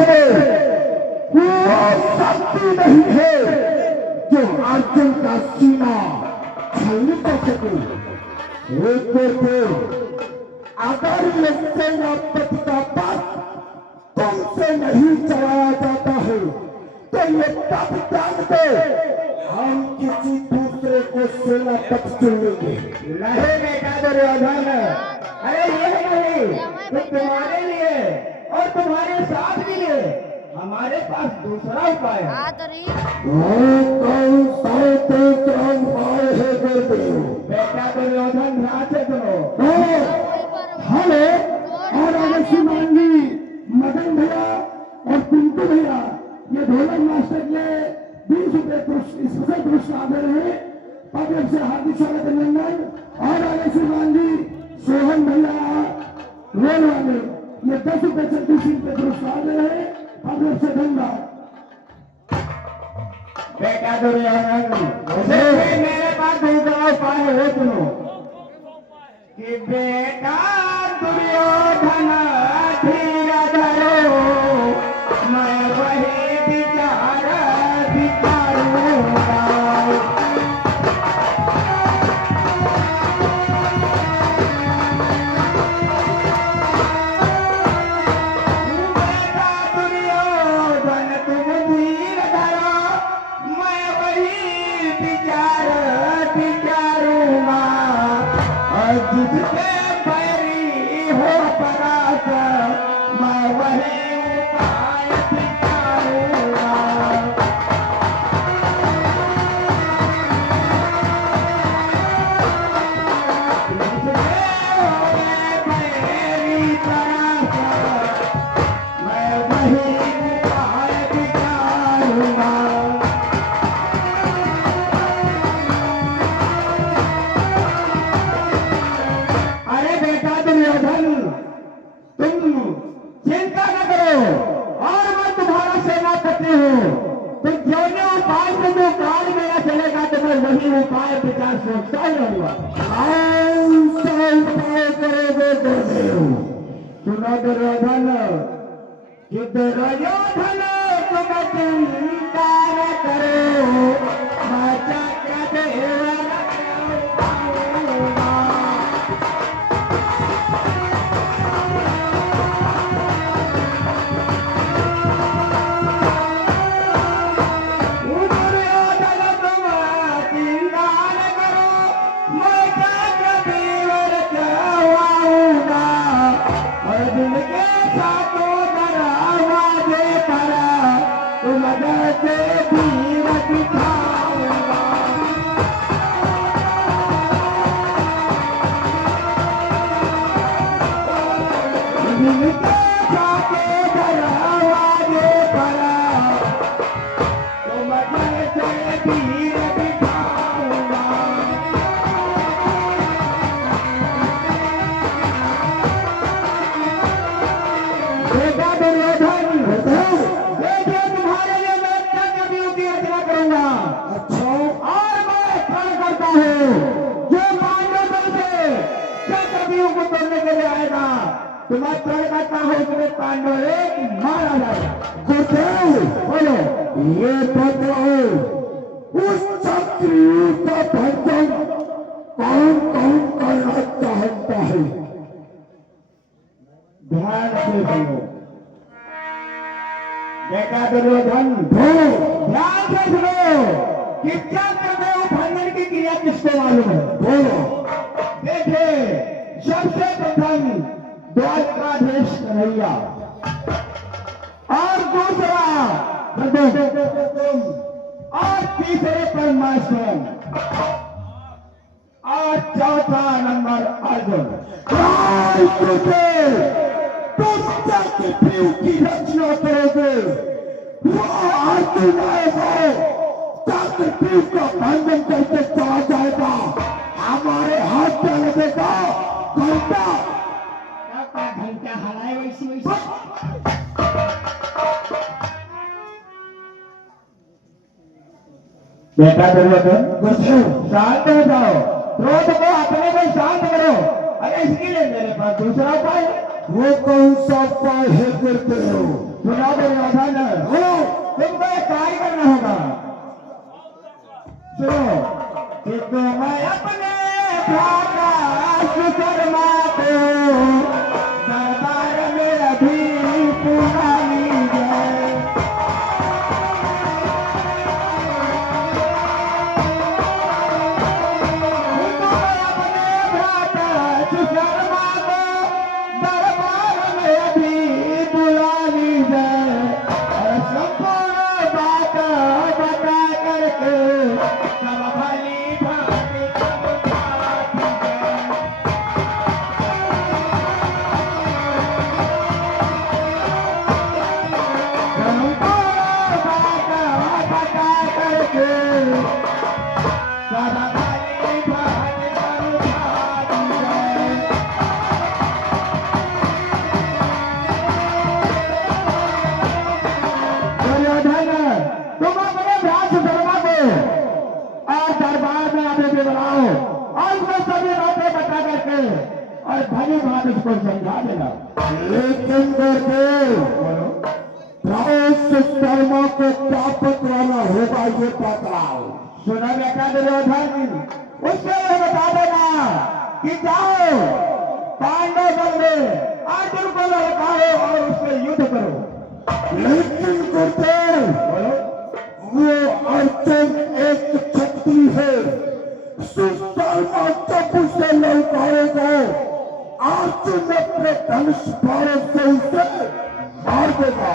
में कोई शक्ति नहीं है जो अर्जुन का सीना छलनी कर सके। अगर ये सेनापति का पद तुमसे नहीं चलाया जाता है तो ये तब जानते हम किसी दूसरे को सेनापति चुन लेंगे। नहीं बेटा दुर्योधन, अरे ये नहीं तो तुम्हारे लिए और तुम्हारे साथ के लिए हमारे पास दूसरा उपाय है। कौन सा दूसरा उपाय है गुरुदेव? बेटा दुर्योधन ध्यान से सुनो। हेलो और आगे श्रीमान जी, मदन भैया और पिंटू भैया, ये ढोलक मास्टर के 20 रुपए स्पेशल पुरस्कार दे रहे हैं। पब्लिक से हार्दिक स्वागत अभिनंदन। और आगे श्रीमान जी, सोहन भैया रोल वाले, ये 10 रुपए चलती सीट पे पुरस्कार दे रहे हैं। पब्लिक से धन्यवाद। बेटा दुर्योधन, मेरे पास दूसरा उपाय है, सुनो कि बेटा दुर्योधन धीरज धरो, मैं वही विचार विचारूंगा। बेटा दुर्योधन तुम धीर धरो, मैं वही विचार विचारूंगा। और जिसके बैरी हो परास, मैं वही उपाय विचारूंगा। जिसके होए बैरी परास, मैं वही उपाय विचारूंगा। अरे बेटा दुर्योधन, तुम चिंता न करो, और मैं तुम्हारा सेनापति हूँ। तुम जो जो उपाय से जो काल मेरा चलेगा तो मैं वही उपाय विचार सोचता ही रहूंगा। कौन सा उपाय करोगे गुरुदेव? सुनो दुर्योधन, कि दुर्योधन तुम चिंता न करो, मैं चक्रदेव रखूंगा। दुर्योधन तुम चिंता न करो, मैं चक्रदेव रखवाऊंगा। और दिल के साथों दरवाजे पर तुम जैसे धीर दिखाऊंगा। दिल के साथों दरवाजे पर तुम जैसे धीर दिखाऊंगा। बेटा दुर्योधन, देखिए तुम्हारे लिए मैं चक्रव्यूह की रचना करूंगा। अच्छा, और मैं प्रण करता हूँ, जो पांडव दल से चक्रव्यूह को तोड़ने के लिए आएगा, तो मैं प्रण करता हूँ उसमें पांडव एक मारा जाएगा। गुरुदेव बोलो। ये बताओ, उस चक्रव्यूह का भंजन कौन कौन करना चाहता है? ध्यान से सुनो बेटा दुर्योधन, ध्यान से सुनो कि चक्रव्यूह भंजन की क्रिया किसको मालूम है? बोलो। देखे, सबसे प्रथम द्वारकाधीश कन्हैया, और दूसरा तुम, और तीसरे परमाश्रम, और चौथा नंबर अर्जुन। तुम चक्रव्यूह की रचना करोगे, वो अर्जुन है, चक्रव्यूह का भंजन करके चला जाएगा, हमारे हाथ पे लगेगा घंटा। घंटा हलाए वैसी वैसी। बेटा दुर्योधन, शांत हो जाओ, क्रोध को अपने को शांत करो। अरे इसके लिए मेरे पास दूसरा उपाय है। वो कौन सा उपाय है गुरुदेव? सुनो दुर्योधन, तुमको एक कार्य करना होगा। सुनो कि तुम्हें अपने भ्राता सुशर्मा को दरबार में अभी पुरा लीजिए। तुम्हें अपने भ्राता सुशर्मा को दरबार में अभी बुला लीजिए और संपूर्ण बात बता करके सब भली भांति समझा दीजिए। संपूर्ण बात बता करके सब भली भांति समझा दीजिए। दुर्योधन, तुम अपने भ्रात सुशर्मा को और दरबार में आने के बुलाओ और उसको सभी बातें बता करके और भली बात उसको समझा देना। लेकिन गुरुदेव, भ्रात सुशर्मा को क्या बतलाना होगा ये बतलाओ। सुना बेटा दुर्योधन, उसको ये बता देना कि जाओ पांडव दल में अर्जुन को ललकारो और उससे युद्ध करो। लेकिन गुरुदेव, बोलो। वो अर्जुन एक क्षत्रिय है, सुशर्मा जब उसे ललकारेगा अर्जुन अपने धनुष बाण से उसे मार देगा।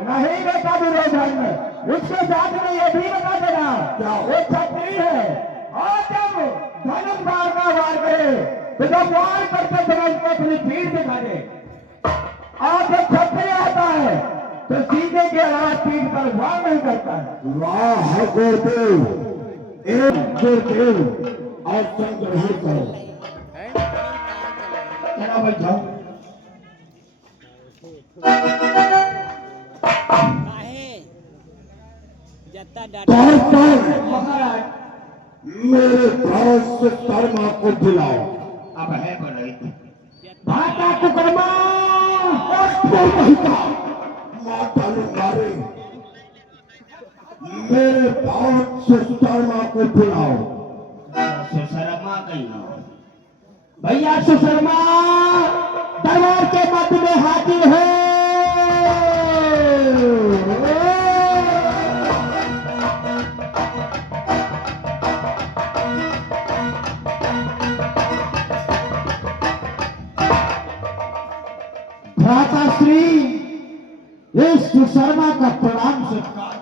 नहीं बेटा दुर्योधन, उसके साथ में ये भी बता देना क्या? वो क्षत्रिय है और जब धनुष बाण का वार करे तो जब वार करते समय उसको अपनी भीड़ दिखा दे और जब क्षत्रिय आता है तो सीधे के अलावा पीठ पर वार नहीं करता है। वाह गुरुदेव, एक गुरुदेव और संग्रह करो। चलो भाई जाओ। महाराज, मेरे भ्रात सुशर्मा को बुलाओ। अब है बड़ाई भाता कुकर्मा माता ने मारे, मेरे भ्रात सुशर्मा को बुलाओ। सुशर्मा कहीं ना भैया, सुशर्मा दरबार के मध्य में हाजिर है। भ्राताश्री, इस सुशर्मा का प्रणाम सत्कार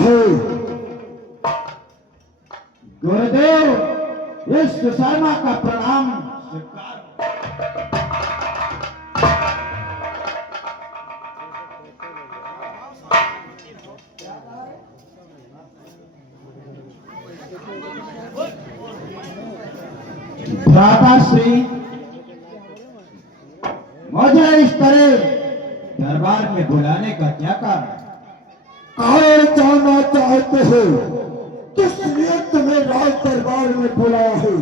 है। गुरुदेव, इस सुशर्मा का प्रणाम सत्कार। भ्राताश्री, मुझे इस तरह दरबार में बुलाने का क्या कारण? कारण जानना चाहते हो किस लिए तुम्हें राज दरबार में बुलाया है?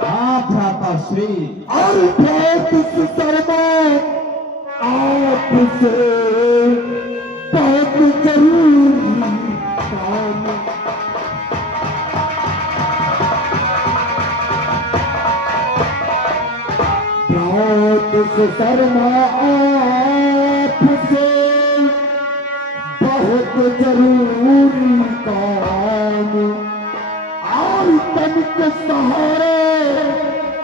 हाँ भ्राताश्री। और भ्रात सुशर्मा आपसे बहुत जरूरी काम। भ्रात सुशर्मा आपसे बहुत जरूरी काम और तन के सहारे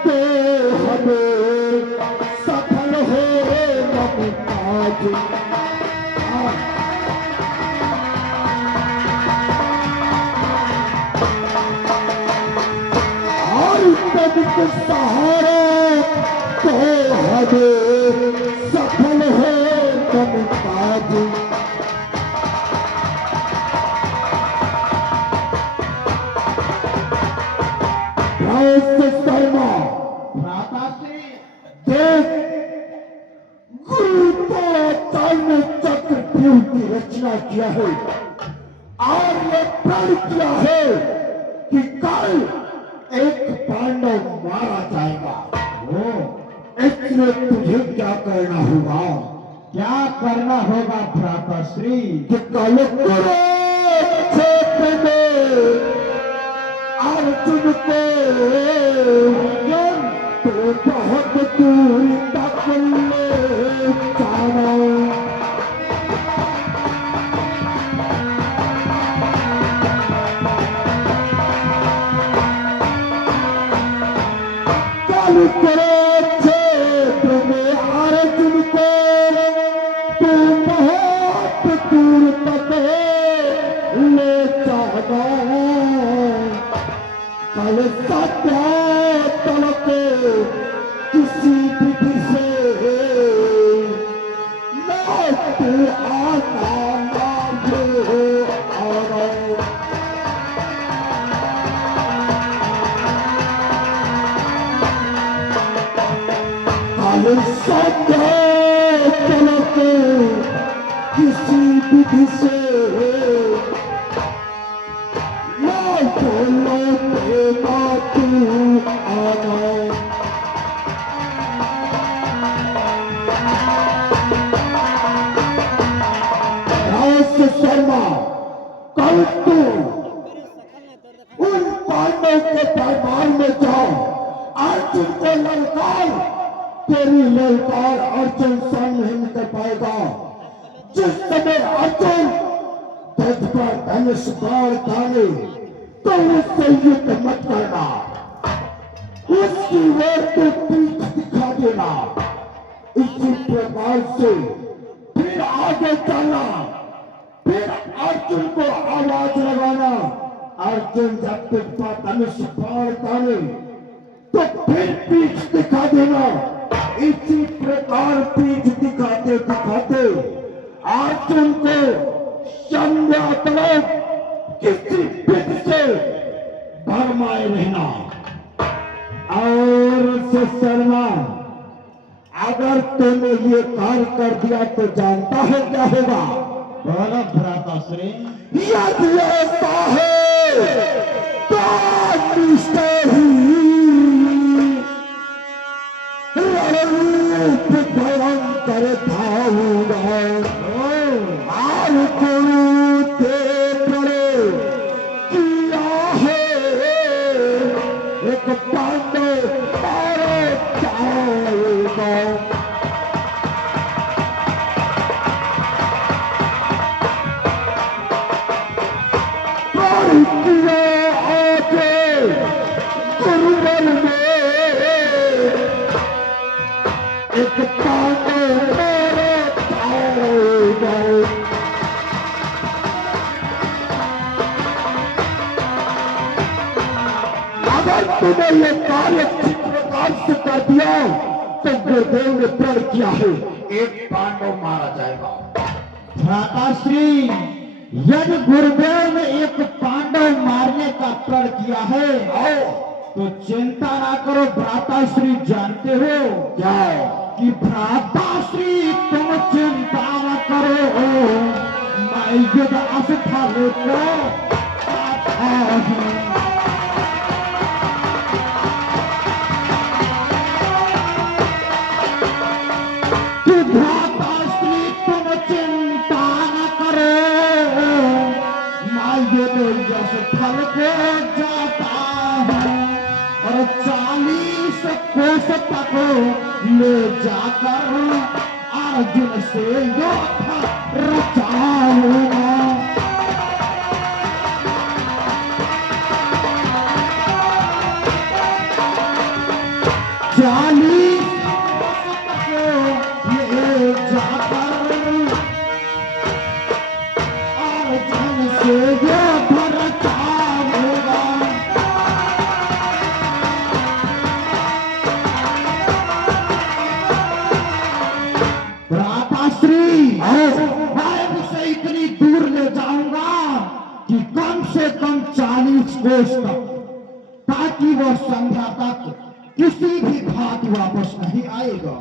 पे हमें सफल हो नमकाज। और तन के सहारे पे हमें सफल हो नमकाज। सुशर्मा, भ्राताश्री, देख गुरु द्रोणाचार्य ने चक्रव्यूह की रचना किया है और ये प्रण किया है कि कल एक पांडव मारा जाएगा। वो इसमें तुझे क्या करना होगा? क्या करना होगा भ्राताश्री? कि कल कुरुक्षेत्र में अर्जुन को तो बहुत दूर तक ले जाना। कल कुरुक्षेत्र में अर्जुन को तो बहुत दूर तक ले जाना। कल सत्यातल को किसी विधि से मैं तू आना मांगे आना। कल सत्यातल को किसी विधि से मैं बोलो देगा तू आना। रास शर्मा कल तू उन पांडवों के दरबार में जाओ, अर्जुन को ललकार। तेरी ललकार अर्जुन सहन नहीं कर पाएगा। जिस समय अर्जुन तुझ पर धनुष बाण ताने तो उससे युद्ध मत करना, उसकी ओर तो पीठ दिखा देना। इसी प्रकार से फिर आगे चलना, फिर अर्जुन को आवाज लगाना। अर्जुन जब तुझ पर धनुष बाण ताने तो फिर पीठ दिखा देना। इसी प्रकार पीठ दिखाते दिखाते अर्जुन को संध्या तरफ किसी विधि से भरमाए रहना। और शर्मा अगर तूने ये कार्य कर दिया तो जानता है क्या होगा? बोलो भ्राताश्री। यदि ऐसा है तो निश्चय ही रणरूप भयंकर धाऊंगा। और गुरु देख लो किया है एक पांडव मारे जाएगा। आगे गुरुबल में एक पांडव मारे जाएगा। अगर तूने ये कार्य ठीक प्रकार से कर दिया तो गुरुदेव ने प्रण किया है एक पांडव मारा जाएगा। भ्राताश्री, यदि गुरुदेव ने एक पांडव मारने का प्रण किया है तो चिंता ना करो भ्राताश्री। जानते हो क्या? कि भ्राताश्री तुम चिंता न करो, मैं युद्ध स्थल को आता हूं। कि भ्राताश्री तुम चिंता न करो, मैं युद्ध स्थल को जाता हूं। और 40 कोस तक ले जाकर अर्जुन से युद्ध रचाऊंगा। 40 कोस तक ले जाकर अर्जुन से युद्ध रचाऊंगा। मैं उसे इतनी दूर ले जाऊंगा कि कम से कम 40 कोस तक, ताकि वह संध्या तक किसी भी भांति वापस नहीं आएगा।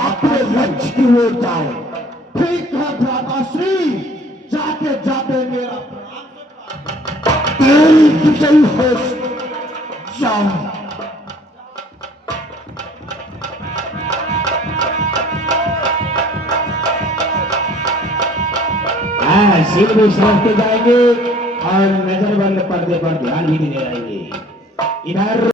अपने लक्ष्य की ओर जाओ। ठीक है भ्राताश्री, जाते जाते मेरा तेरी जय हो। जाओ। हाँ, शिव भी समझते जाएंगे और नजर बंद पर्दे पर ध्यान भी देने रहेंगे। इधर